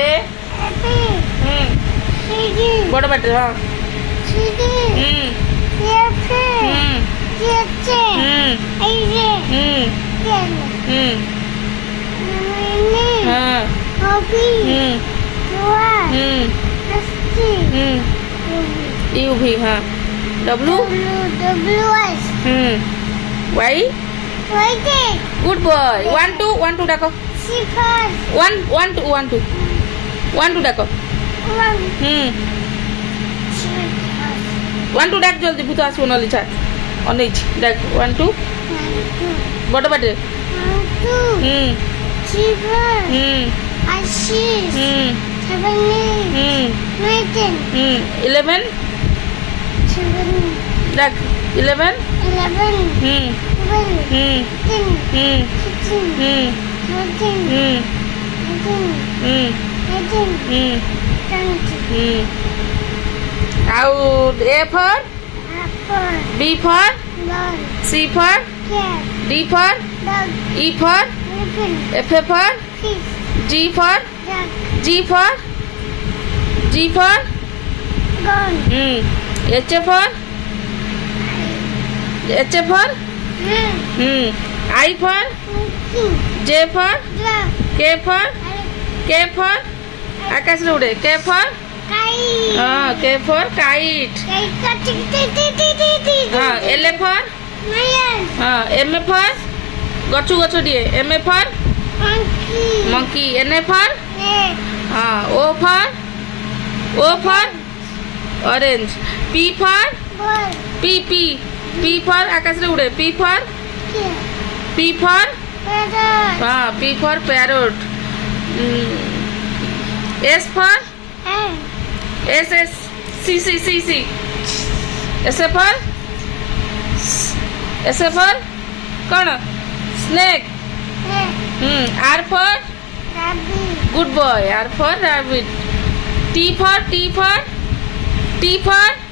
এ হুম বড় পাটি হ্যাঁ হুম হুম হুম হুম হ্যাঁ হুম হুম হুম ইউভি হ্যাঁ ডব্লু হুম ওয়াই গুড বয় 1 2 1 2 ডাকো 1 1 2 1 2 1 2 ডাকো হুম 1 2 ডাক জলদি ভূত আসবো নলি ছাড় অনেইছি ডাক 1 2 বড় পাটি হুম হুম হুম হুম হুম 11 ডাক 11 হুম হুম হুম হুম হুম হুম হুম হুম ଆଉ A for B for C for D for E for F for G for G for H for I for J for K for আকাশে উড়ে K for হ্যাঁ K for kite হ্যাঁ L for হ্যাঁ M for গছু গছ দিয়ে M for monkey N for হ্যাঁ O for orange P for P for আকাশে উড়ে P for হ্যাঁ P for parrot S for C S for कौन snake R for good boy R for rabbit T for